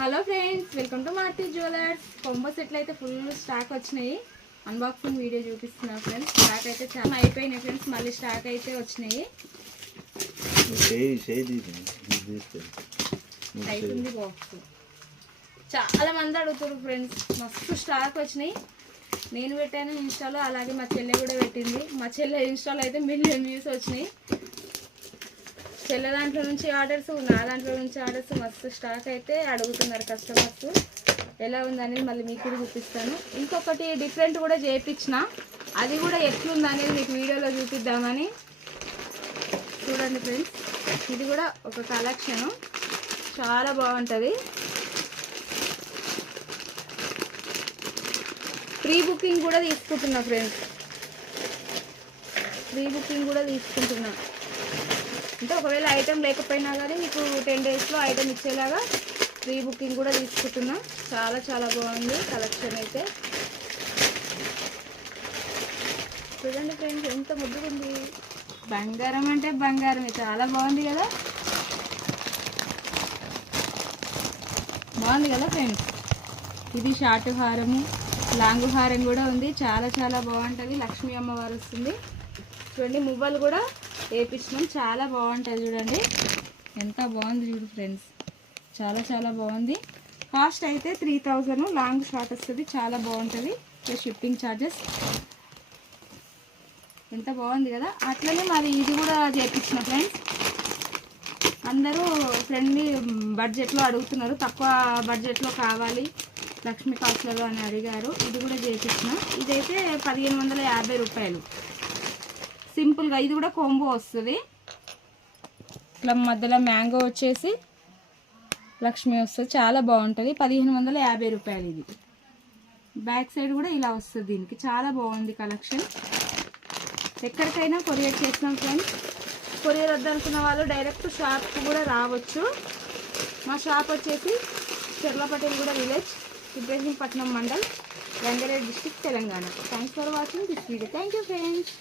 Hello friends welcome to Marti jewellers combo సెట్లు అయితే full stock వచ్చినాయి. అన్బాక్సింగ్ వీడియో చూపిస్తున్నా ఫ్రెండ్స్ స్టాక్ అయితే చాలా అయిపోయినాయి ఫ్రెండ్స్ మళ్ళీ స్టాక్ అయితే వచ్చినాయి. అయిపోయింది బాక్స్ చాలా మంది అడుగుతారు ఫ్రెండ్స్ మస్తు స్టాక్ వచ్చినాయి. నేను పెట్టాను ఇన్స్టాలో అలాగే మా చెల్లె కూడా పెట్టింది. మా చెల్లె ఇన్స్టాలో అయితే మిలియన్ వ్యూస్ వచ్చినాయి. చెల్ల దాంట్లో నుంచి ఆర్డర్స్ నా దాంట్లో నుంచి ఆర్డర్స్ మస్తు స్టాక్ అయితే అడుగుతున్నారు కస్టమర్స్ ఎలా ఉందనేది మళ్ళీ మీకు కూడా చూపిస్తాను. ఇంకొకటి డిఫరెంట్ కూడా చేయించిన అది కూడా ఎట్లుంది అనేది మీకు వీడియోలో చూపిద్దామని. చూడండి ఫ్రెండ్స్ ఇది కూడా ఒక కలెక్షను చాలా బాగుంటుంది. ప్రీ బుకింగ్ కూడా తీసుకుంటున్నా ఫ్రెండ్స్ ప్రీ బుకింగ్ కూడా తీసుకుంటున్నా. అంటే ఒకవేళ ఐటెం లేకపోయినా కానీ మీకు టెన్ డేస్లో ఐటెం ఇచ్చేలాగా ప్రీ బుకింగ్ కూడా తీసుకుంటున్నాం. చాలా చాలా బాగుంది కలెక్షన్ అయితే. చూడండి ఫ్రెండ్స్ ఎంత ముద్దుగా ఉంది బంగారం అంటే బంగారమే చాలా బాగుంది కదా? బాగుంది కదా ఫ్రెండ్స్? ఇది షార్ట్ హారము లాంగ్ హారం కూడా ఉంది. చాలా చాలా బాగుంటుంది. లక్ష్మీ అమ్మవారు వస్తుంది. చూడండి మువ్వలు కూడా వేపించినాం. చాలా బాగుంటుంది చూడండి. ఎంత బాగుంది చూడు ఫ్రెండ్స్. చాలా చాలా బాగుంది. కాస్ట్ అయితే త్రీ థౌజండ్ లాంగ్ షార్ట్ వస్తుంది. చాలా బాగుంటుంది. ప్లస్ షిప్పింగ్ ఛార్జెస్ ఎంత బాగుంది కదా. అట్లనే మరి ఇది కూడా చేపించిన ఫ్రెండ్స్. అందరూ ఫ్రెండ్లీ బడ్జెట్లో అడుగుతున్నారు. తక్కువ బడ్జెట్లో కావాలి. లక్ష్మీ కాస్ట్లలో అని అడిగారు. ఇది కూడా చేపించిన. ఇదైతే పదిహేను వందల యాభై రూపాయలు. సింపుల్గా ఇది కూడా కొంబో వస్తుంది. ఇట్లా మధ్యలో మ్యాంగో వచ్చేసి లక్ష్మి వస్తుంది. చాలా బాగుంటుంది. పదిహేను వందల యాభై రూపాయలు ఇది. బ్యాక్ సైడ్ కూడా ఇలా వస్తుంది దీనికి. చాలా బాగుంది కలెక్షన్. ఎక్కడికైనా కొరియర్ చేసినాం ఫ్రెండ్స్ కొరియర్ వద్దనుకున్న వాళ్ళు డైరెక్ట్ షాప్కి కూడా రావచ్చు. మా షాప్ వచ్చేసి చెర్లపటేల్ కూడా village Ibrahimpatnam mandal Rangareddy district Telangana. Thanks for watching this video thank you friends